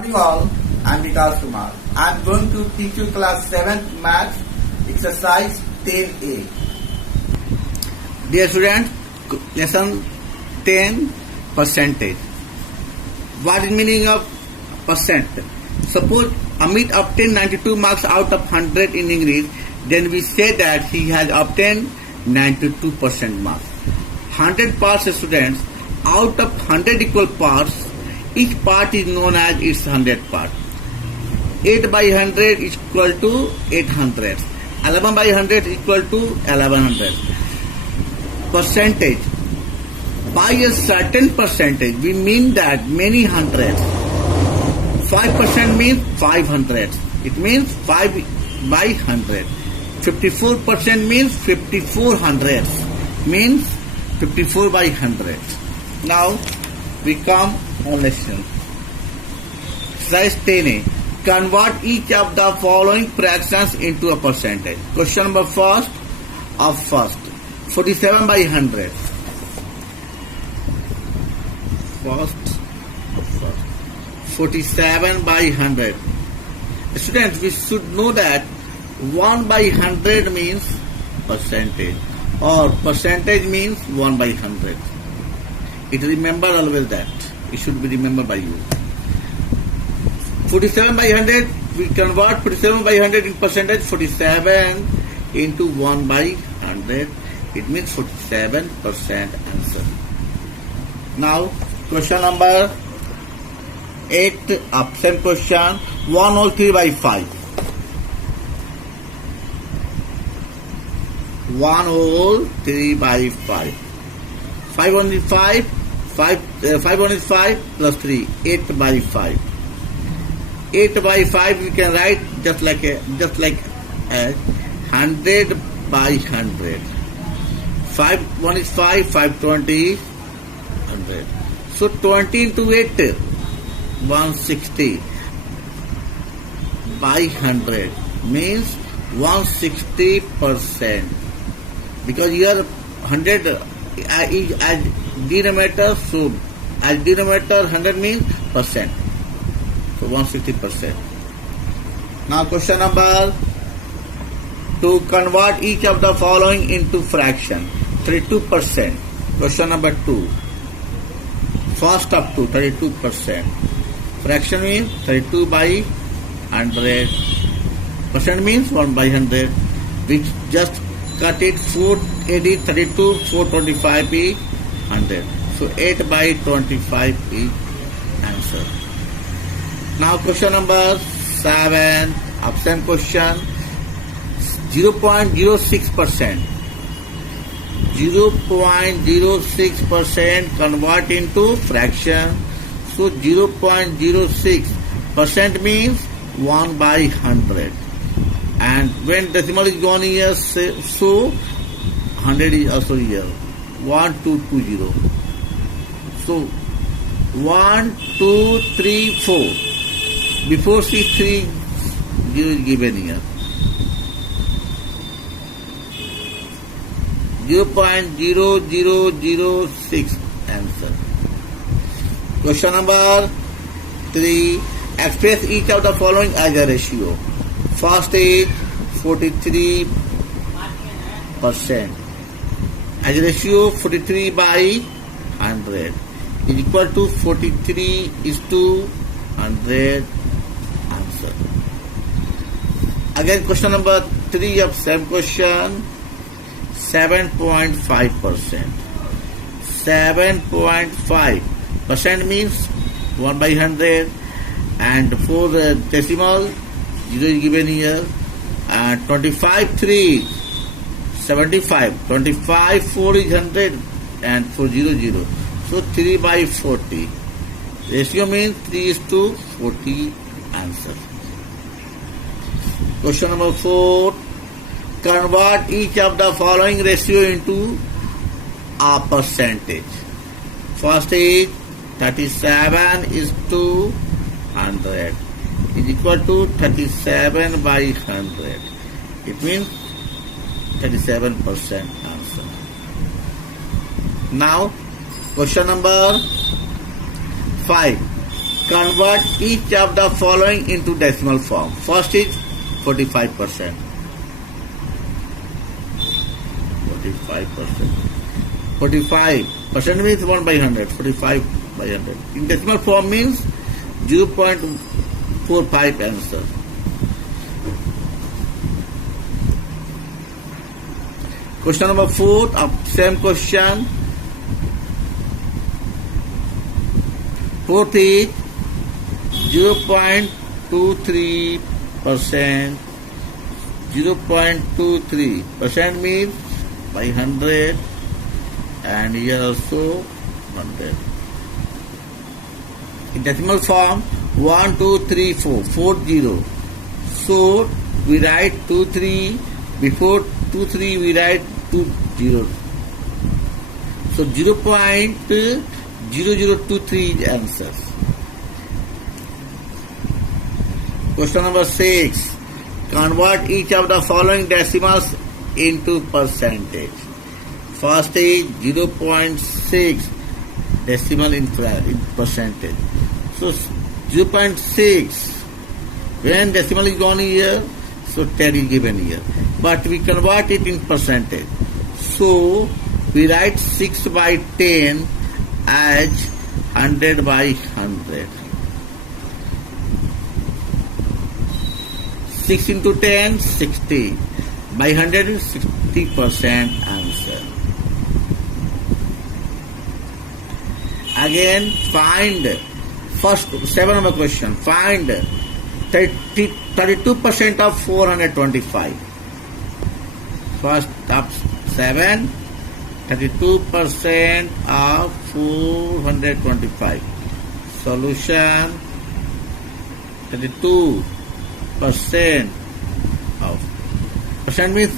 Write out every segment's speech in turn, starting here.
Morning all, I'm Vikas Kumar. I'm going to teach you class 7th maths exercise 10A. Dear students, lesson 10 percentage. What is meaning of percent? Suppose Amit obtained 92 marks out of 100 in English, then we say that he has obtained 92% marks. 100 parts students, out of 100 equal parts, each part is known as its 100th part. 8 by 100 is equal to 800. 11 by 100 is equal to 1100. Percentage. By a certain percentage, we mean that many hundreds. 5% means 500. It means 5 by 100. 54% means 5400. Means 54 by 100. Now, we come on lesson. Exercise 10A. Convert each of the following fractions into a percentage. Question number first of first. 47 by 100. First. 47 by 100. Students, we should know that 1 by 100 means percentage, or percentage means 1 by 100. It remember always that. It should be remembered by you. 47 by 100, we convert 47 by 100 in percentage. 47 into 1 by 100, it means 47% answer. Now, question number 8, option question, 1 whole 3 by 5. 1 whole 3 by 5. 5 1 is 5. 5 1 is 5 plus 3, 8 by 5. 8 by 5 we can write just like 100 by 100. 5 1 is 5, 5 20, 100. So 20 into 8, 160 by 100 means 160%. Because here 100 is as denominator, so as denominator 100 means percent. So 160%. Now question number 2. Convert each of the following into fraction. 32%. Question number 2. First up to 32%. Fraction means 32 by 100. Percent means 1 by 100. Which just cut it, 480, 32, 425 is 100. So 8 by 25 is answer. Now question number 7, option question, 0.06%. 0.06% convert into fraction. So 0.06% means 1 by 100. And when decimal is gone here, so 100 is also here. 1220. So 1, 2, 3, 4. Before C 3 0 is given here. 0.0006 answer. Question number 3. Express each of the following as a ratio. First is 43%. As a ratio, 43 by 100 is equal to 43 is to 100 answer. Again, question number 3 of same question, 7.5%. 7.5% means 1 by 100, and for the decimal, 0 is given here, and 25 3 75, 25 4 is 100, and 4 0 0. So 3 by 40. Ratio means 3 is to 40 answer. Question number 4. Convert each of the following ratio into a percentage. First is 37 is to 100 is equal to 37 by 100. It means 37% answer. Now, question number 5. convert each of the following into decimal form. First is 45%. 45% means 1 by 100. 45 by 100. In decimal form means 0.45 answer. Question number 4 of same question. Fourth is 0.23%. 0.23% means by 100, and here also 100. In decimal form 1, 2, 3, 4, 40. So we write 2, 3. Before 2, 3 we write 2, 0. So 0.0023 is answer. Question number 6. Convert each of the following decimals into percentage. First is 0.6 decimal in percentage. So 0.6, when decimal is gone here, so 10 is given here. But we convert it in percentage. So we write 6 by 10 as 100 by 100. 6 into 10, 60. By 100 is 60% answer. Again, find first 7 number question. Find 32% of 425. First up 7. 32% of 425. Solution 32% of percent means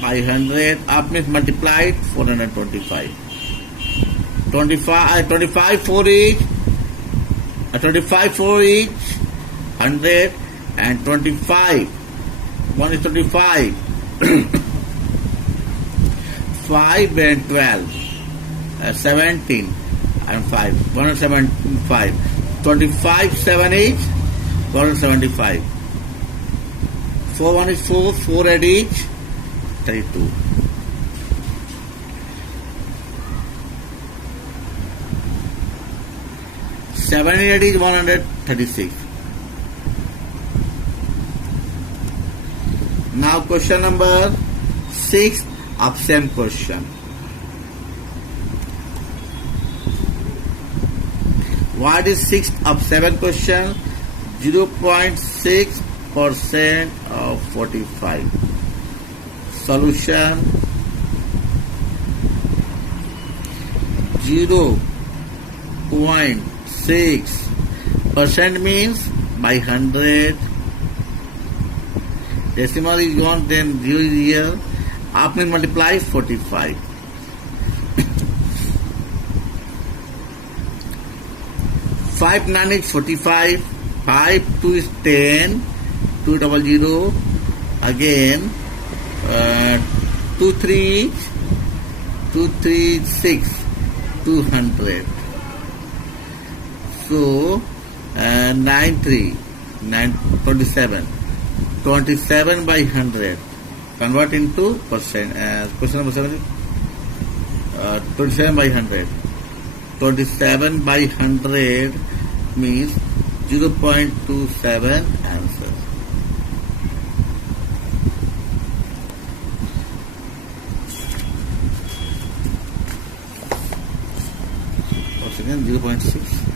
by 100, up means multiplied 425. 25 for each, 25 for each 100, and 25. 1 is 25. 5 and 12, 17 and 5, 175. 25, 7 each, 175. 4, 1 is 4, 4 at each, 32. Seven at each, 136. Now question number 6 of same question. What is 6 of 7 question? 0.6% of 45. Solution 0.6% means by 100. Decimal is gone, then 0 is here. Up means multiply 45. 5 9 is 45. 5 2 is 10. 2 double 0. Again 2 3 2 3 6. 200. So 9 3 9 27. 27 by 100. Convert into percent. Question number 7 is 27 by 100. 27 by 100 means 0.27 answer. Once again 0.6.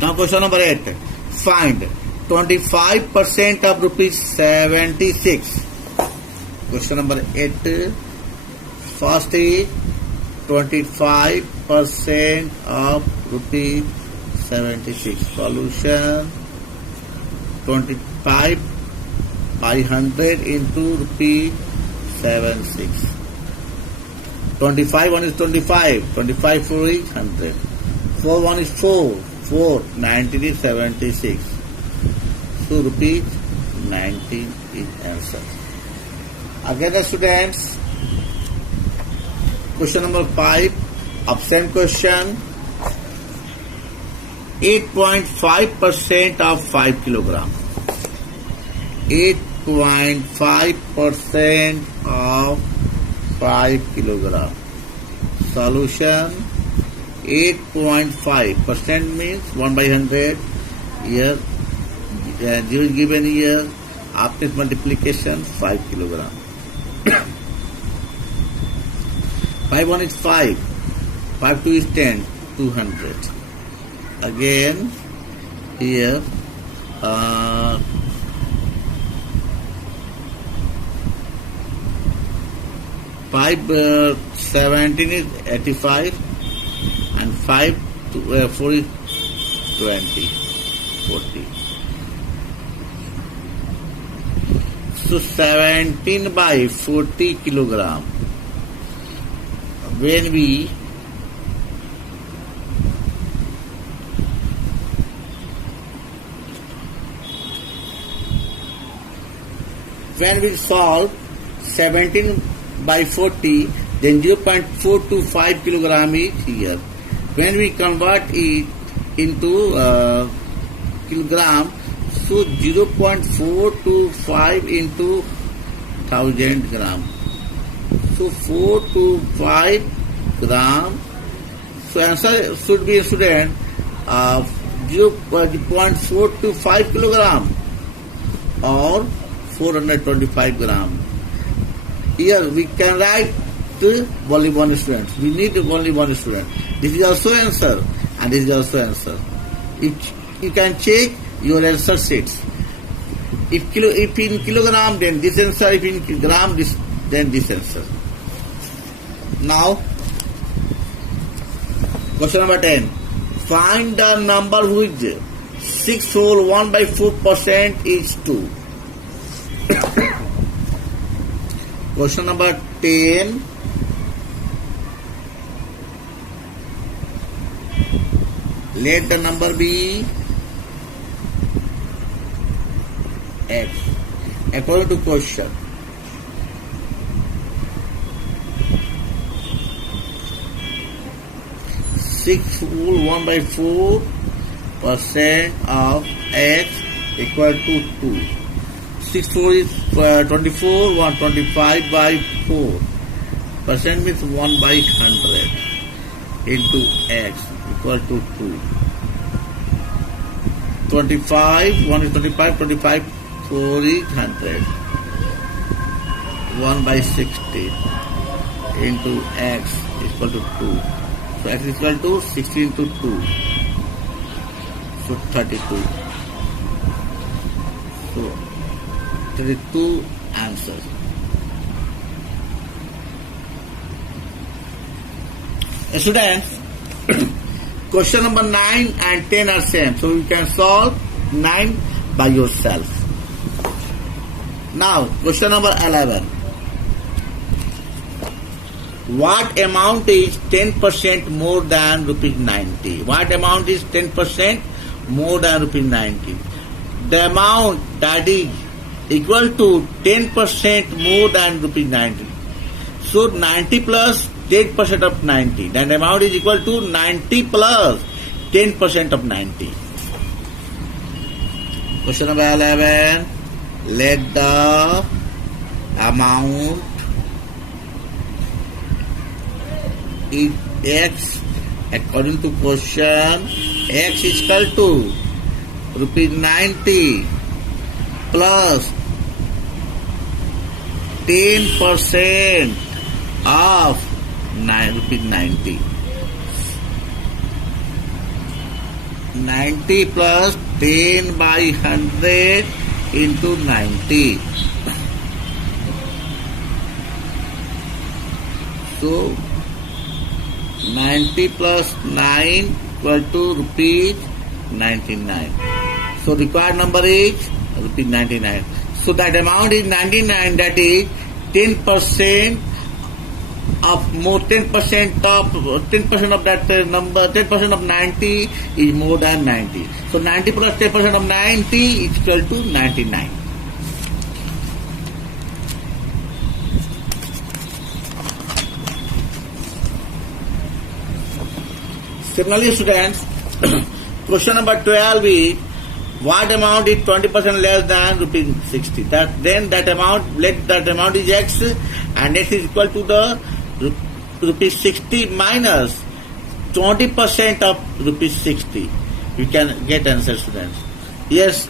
Now question number 8. Find 25% of rupees 76. Question number 8. First is 25% of rupees 76. Solution 25 by 100 into rupees 76. 25 1 is 25. 25 4 is 100. 4 1 is 4. 4 19 is 76. So rupees 19 is answer. Again the students, question number 5 of same question. 8.5% of 5 kilogram. 8.5% of 5 kilogram. Solution 8.5% means 1 by 100. Here 0 is given here. After multiplication 5 kilogram. 5 1 is 5. 5 2 is 10. 200. Again here 17 is 85 and 4 is 20, 40. So 17 by 40 kilogram. When we solve 17 by 40, then 0.425 kilogram is here. When we convert it into kilogram, so 0.425 into 1000 gram. So 425 gram. So answer should be, student, 0.425 kilogram or 425 gram. Here we can write only one student. We need only one student. This is also answer and this is also answer. You can check your answer sheets. If in kilogram, then this answer. If in gram, then this answer. Now, question number 10. Find the number which 6 whole 1 by 4% is 2. Question number 10. Let the number be x according to question. Six whole 1 by 4% of x equal to 2. 6 4 is 24, 125 by 4. Percent means 1 by 100 into x equal to 2. 25, 1 is 25, 25, 4 is 100. 1 by 60 into x equal to 2. So x is equal to 60 into 2. So 32. So 32 answers. Students, question number 9 and 10 are same. So you can solve 9 by yourself. Now, question number 11. What amount is 10% more than rupees 90? What amount is 10% more than rupees 90? The amount that is equal to 10% more than rupees 90. So 90 plus 10% of 90. Then the amount is equal to 90 plus 10% of 90. Question number 11. Let the amount is x according to question. X is equal to rupees 90 plus 10% of rupees 90. 90 plus 10 by 100 into 90. So 90 plus 9 equal to rupees 99. So required number is rupees 99. So that amount is 99. That is 10% of more 10% of that number. 10% of 90 is more than 90. So 90 plus 10% of 90 is equal to 99. Similarly, students, question number 12 is, what amount is 20% less than rupees 60? Then that amount, let that amount is x, and x is equal to the rupees 60 minus 20% of rupees 60. You can get answer, students. Yes,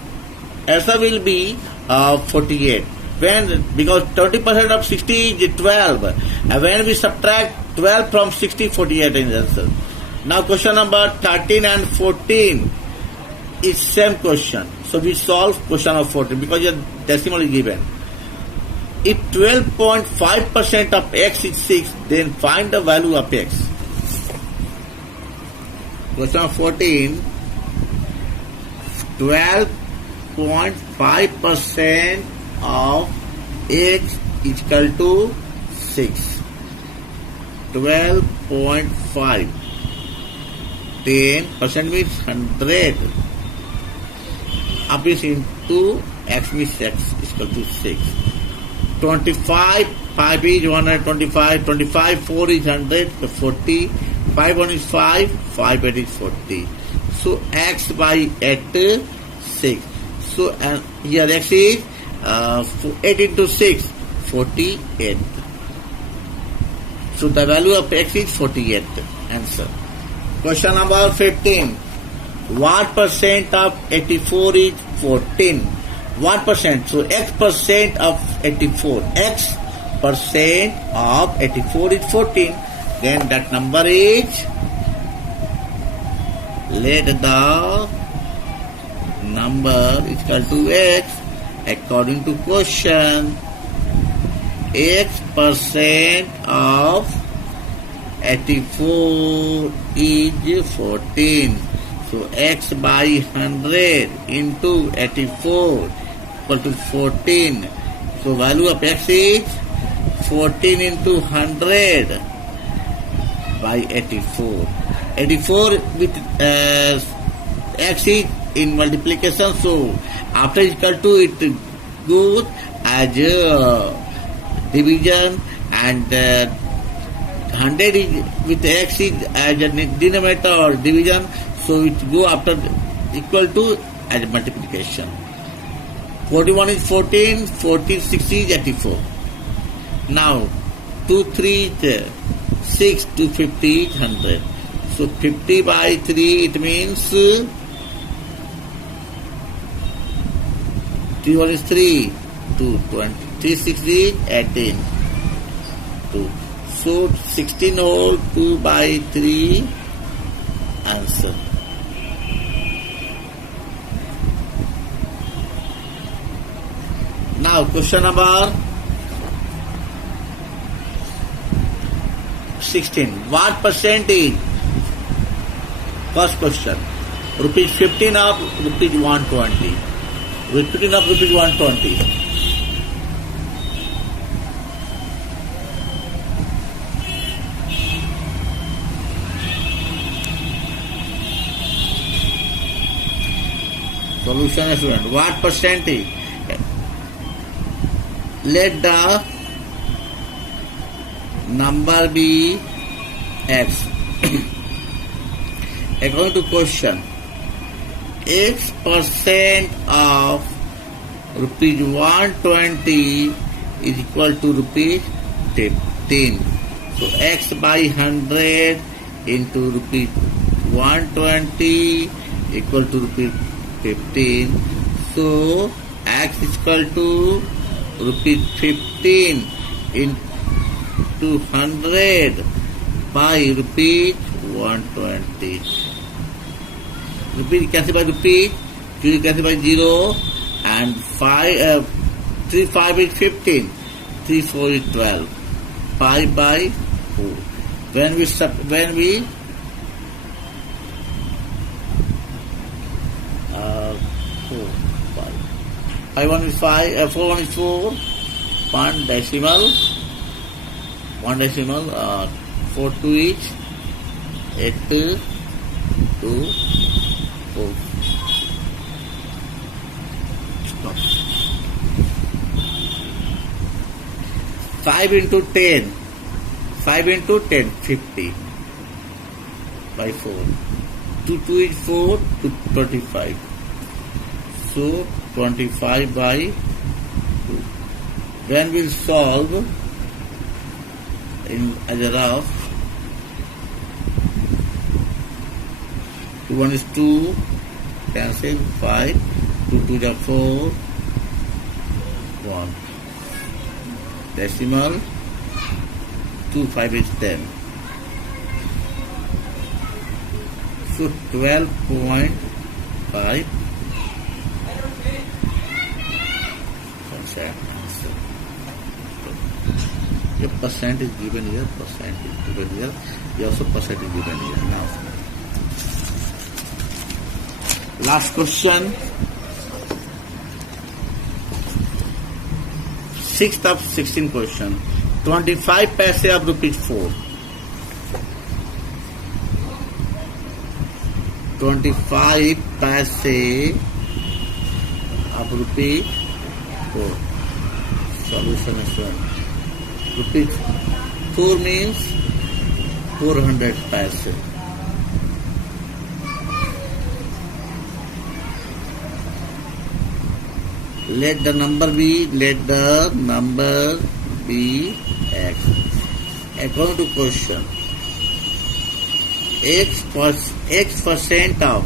answer will be 48. Because 20% of 60 is 12. And when we subtract 12 from 60, 48 is answer. Now question number 13 and 14 is same question. So we solve question of 14 because your decimal is given. If 12.5% of x is 6, then find the value of x. Question of 14, 12.5% of x is equal to 6. 12.5. 10% means 100. Up is into x means x is equal to 6. 25, 5 is 125, 25, 4 is 100, 40, 5 1 is 5, 5 8 is 40. So x by 8, 6. So here x is 8 into 6, 48. So the value of x is 48. Answer. Question number 15. What percent of 84 is 14? What percent? So x percent of 84. X percent of 84 is 14. Then that number is, let the number is equal to x according to question. X percent of 84 is 14. So x by 100 into 84 equal to 14. So value of x is 14 into 100 by 84. 84 with x is in multiplication. So after equal to, it goes as division, and 100 is with x is as a denominator or division. So it go after equal to as multiplication. 41 is 14, 14, 60 is 84. Now 2, 3 is 6, 2, 50 is 100. So 50 by 3, it means 3 1 is 3, 2, 20, 3, 6 is 18. 2. So 16 whole 2 by 3, answer. Now question number 16. What percentage? First question. Rupees 15 of rupees 120. 15 of rupees 120. Solution, student. What percentage? Let the number be x. According to question, x percent of rupees 120 is equal to rupees 15. So x by 100 into rupees 120 equal to rupees 15. So x is equal to rupees 15 into 100 by rupees 120. Rupees cancel by rupees, 2 cancel by 0, and 5, 3 5 is 15, 3 4 is 12, 5 by 4. When we 4 5, 5 1 is 5, 4 1 is 4, 1 decimal, 4 2 is 8 2 4. Stop. 5 into 10, 5 into 10, 50 by 4. 2 2 is 4 to 25. So 25 by 2. When we'll solve in as a rough, 2 1 is 2, cancel 5, 2 2 is 4, 1. Decimal 2 5 is 10. So 12.5 percent answer. The percent is given here, percent is given here, also percent is given here. Now, last question. 6th of 16 question. 25 paise of rupees 4. 25 paise of rupees 4. Solution is 1. Rupees 4 means 400 paise. Let the number be x. According to question, x percent of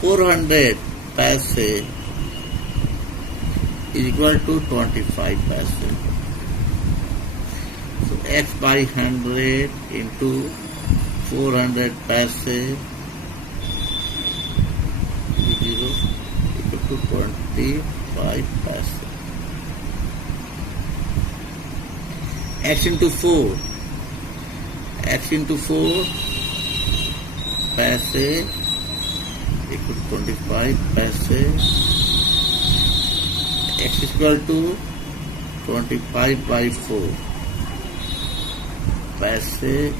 400 paise is equal to 25 paise. So x by 100 into 400 paise is 0 equal to 25 paise. X into 4 paise equal to 25 paise. X is equal to 25 by 4 paise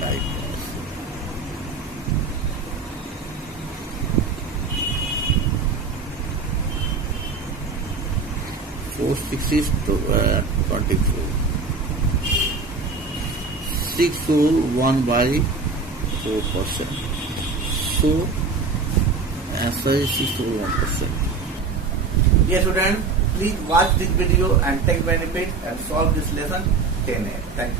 by paise. 4 6 is 24. 6 whole 1 by 4%. So answer is 6 whole 1%. Dear students, please watch this video and take benefit and solve this lesson 10A. Thank you.